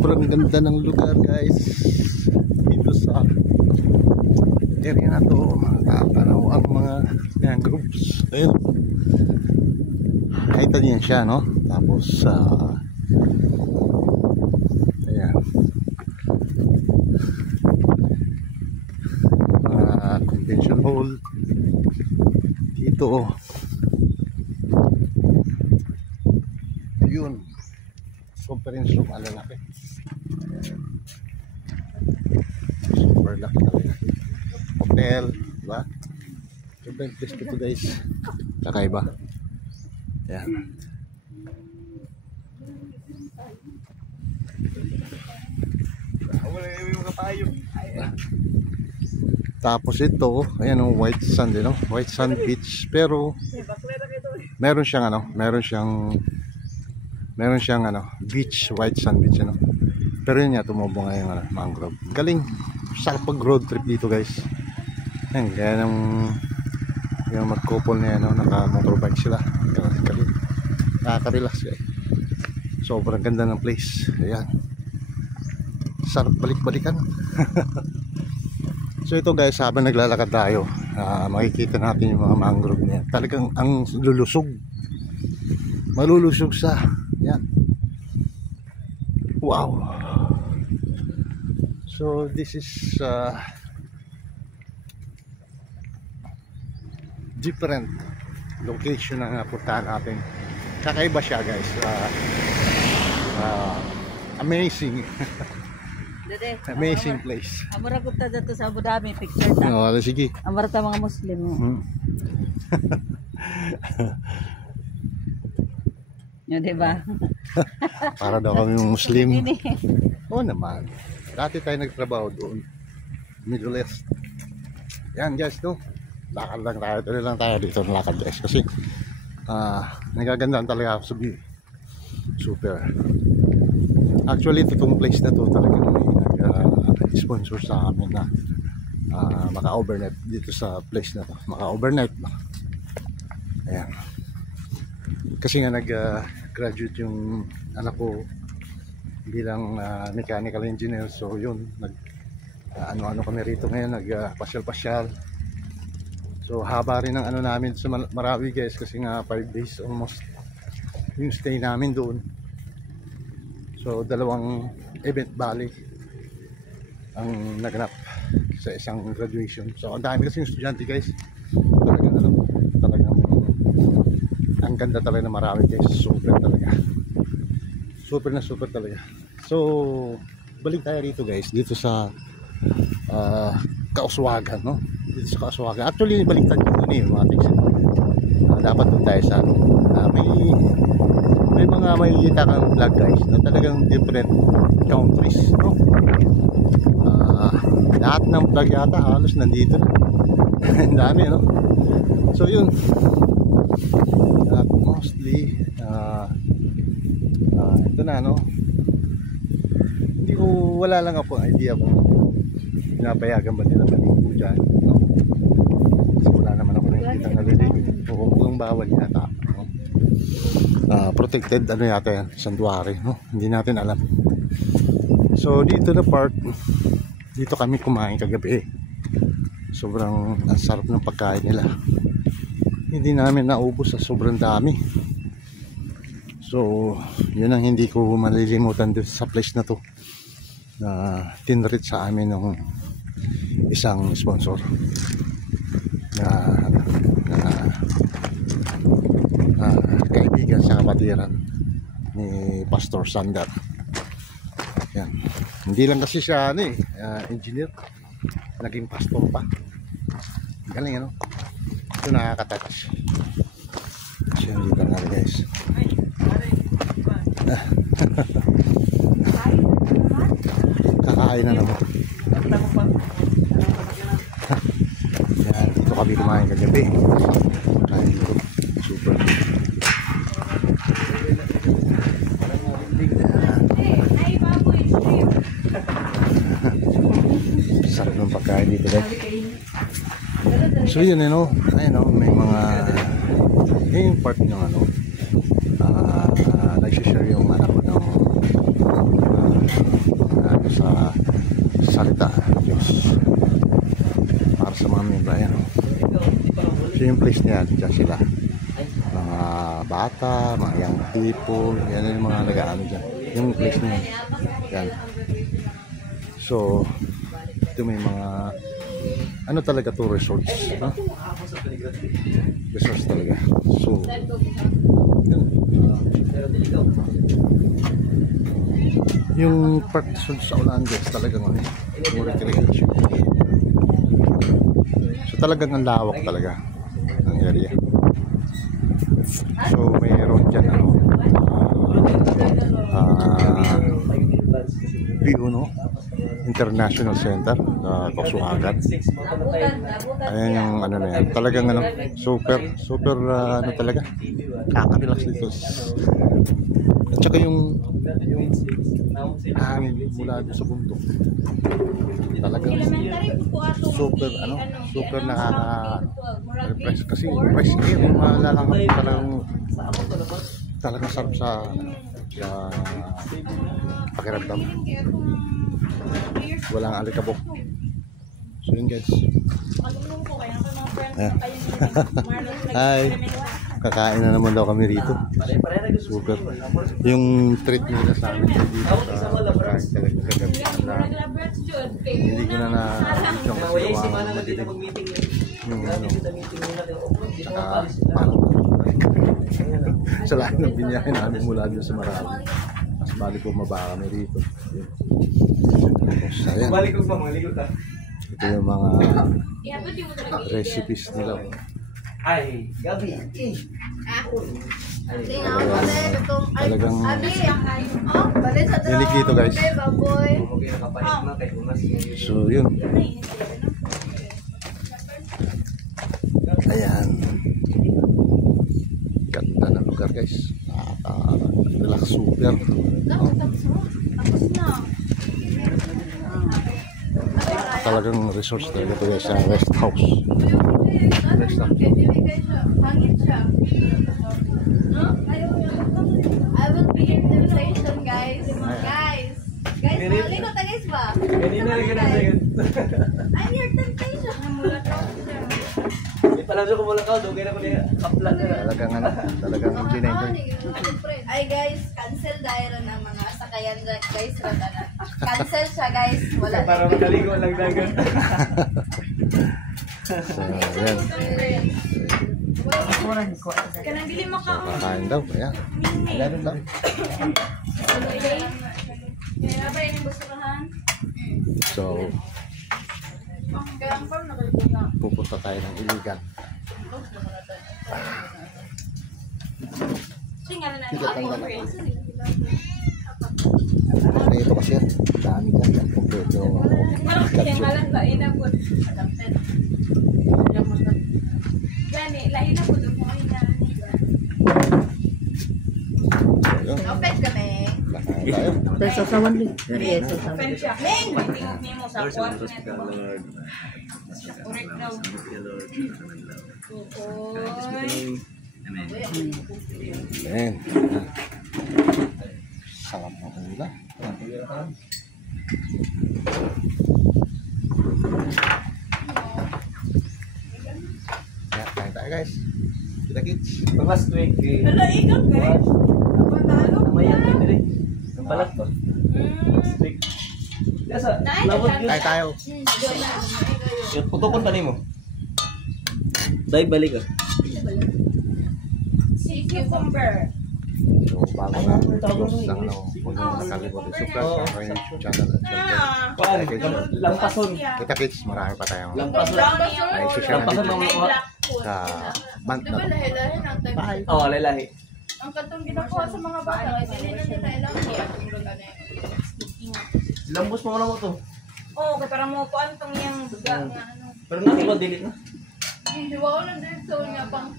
Sobrang ganda ng lugar guys. Dito sa area na to, makakatanaw ang mga mangroves. Ayun. Kahit yan siya, no? Tapos ayan. Convention hall dito. Yun. Conference room, alalaki. Super laki talaga. Hotel, diba? Super place dito guys. Kakaiba. Ayan. Tapos ito, ayan o, white sand, no? White sand beach, pero meron siyang beach, white sand beach, ano. Pero yun nga, tumubo nga yung mangrove. Galing, sarap pag road trip dito guys. Ayan, kaya yung mag-couple na yan, no? Naka-motorbike sila. Galing, nakaka-relax guys. Sobrang ganda ng place. Ayan, sarap balik-balikan. So ito guys, habang naglalakad tayo, makikita natin yung mga mangrove niya. Talagang ang lulusog. Malulusog sa. Yan. Wow. So this is different location na napuntahan natin. Kakaiba siya guys. Amazing. Amazing place. Amara ko ta dito sa Abu Dhabi picture ta. Oh, sige. Amara ta mga Muslim. Yo, diba? Para daw kami Muslim. Oo naman. Dati tayo nagtrabaho doon. Middle East. Yan guys, no. Lakad lang tayo. Tuloy lang tayo dito ng lakad guys. Kasi nagagandaan talaga ako sa view. Super. Actually, itong place na to talagang sponsor sa amin na maka-overnight dito sa place na to. Maka-overnight ba? Ayan. Kasi nga nag-graduate yung anak ko bilang mechanical engineer. So yun, ano-ano kami rito ngayon, nag-pasyal-pasyal. So haba rin ang ano namin sa Marawi guys, kasi nga 5 days almost yung stay namin doon. So dalawang event bali ang naganap sa isang graduation. So ang dami kasi yung estudyante guys. Talagang ang ganda talaga na Marawi guys. Super talaga. Super talaga. So balik tayo dito guys. Dito sa Kauswagan, no? Dito sa Kauswagan. Actually baliktad ko doon yung mga things. Dapat doon tayo sa may mga makikita kang vlog guys na talagang different countries, no? Lahat ng vlog yata halos nandito na. Ang dami, no? So yun, mostly ito na, no? Hindi ko, wala lang ako idea kung pinapayagan ba nila maligo dyan, no? Kasi wala naman ako nakikita na naliligo. O kung bawal yata, no? Protected ano yata yan, sanctuary, no? Hindi natin alam. So dito na part, dito kami kumain kagabi. Sobrang sarap ng pagkain nila. Hindi namin naubos sa sobrang dami. So yun ang hindi ko malilimutan dito sa place na to, na tinreat sa amin ng isang sponsor na kaibigan sa kapatiran ni Pastor Sandar. Yan. Hindi lang kasi siya engineer, naging pastor pa. Galing, ano? Ito nakaka-touch. Siya dito na guys. Kakain na naman. Yan, dito kami kumain kagabi. Kain dito. Super. Sarap ng pagkain dito guys. So yun, ayun, may mga yung part ng nagsishare yung anak ko ng sa salita ng Diyos para sa mga membro. Ayan. So yung place niya, dyan sila. Mga bata, mga young people, yan yung mga nag-aano dyan. Yung place niya. Yan. So, ito may mga ano talaga to, resorts. No? Resorts talaga. So, yung part sa Olandes talagang ano, recreation. So talagang ang lawak talaga ng area. So mayroon dyan ano, view, no? International Center na Kasuagat. Ayan yung ano na yan. Talagang ano, super ano talaga. Nakaka-relax dito. At saka yung hangin mula doon sa bundok. Talagang super ano, super nakaka-refresh kasi fresh air yung malalangang talagang sarap sa pakiramdam. Walang alikabok. So yun guys. Ayan. Hi. Kakain na naman daw kami rito. Super. Yung treat nila sa amin dito sa kakain talaga kagabi. Hindi ko na yung kasi madilim. Yung ano. Saka parang sa lahat ng binyahin namin mula doon sa Marawi. Mas balik ko mababa kami rito. So, ayan. Ito yung mga recipes nila. Ay, gabi. Talagang unique dito guys. So yun. Ayan. Ganda ng lugar guys. Relax super. Talagang resource talaga ito guys, sa rest house. Rest house. Hangit siya. No? I will be your temptation, guys. Guys, maligot na guys ba? Ganina rin ganun. I'm your temptation. Di pala siya kumulakaw, dugay na ko niya kaplan na. Talagang ano, talagang engineer. Ay guys, cancel dahil ng mga sakayan guys. Cancel siya guys. Wala. Para magaligo lang dagan. So ayan. Kanang dili mo So kakain daw. Ayan. Ayan daw. So pupunta tayo ng Iligan. Ito kasi yan. Dami dyan. Kompleto. Opet kami. Kakain tayo. Sa sawan din. Yes, sa sawan. Ming! Ayan. Sarap ng ulam. Ayan, kain tayo guys. Kita kids. Last week. Wala ikaw guys. Panalo May yan din eh. Ang balat ba? Last week. Kasa, labot yun. Kain tayo. Yung putukon pa mo. Dahil balik ka. Si cucumber. So, bago na close lang na kung nakalimutan. Subscribe sa aking channel at syempre. Lampason. Kita kids, marami pa tayong Lampason. ay social Lampason na ng dito mga. sa band na to. Lahi-lahi ng time. Oo, lalahi. Ang katong ginakuha sa mga bata, kasi nila nila ilang Lambos mo lang mo to. Oo, kaya parang mo po ang tong yung duga nga ano. Pero natin ko, delete na. Hindi ko na din so niya pang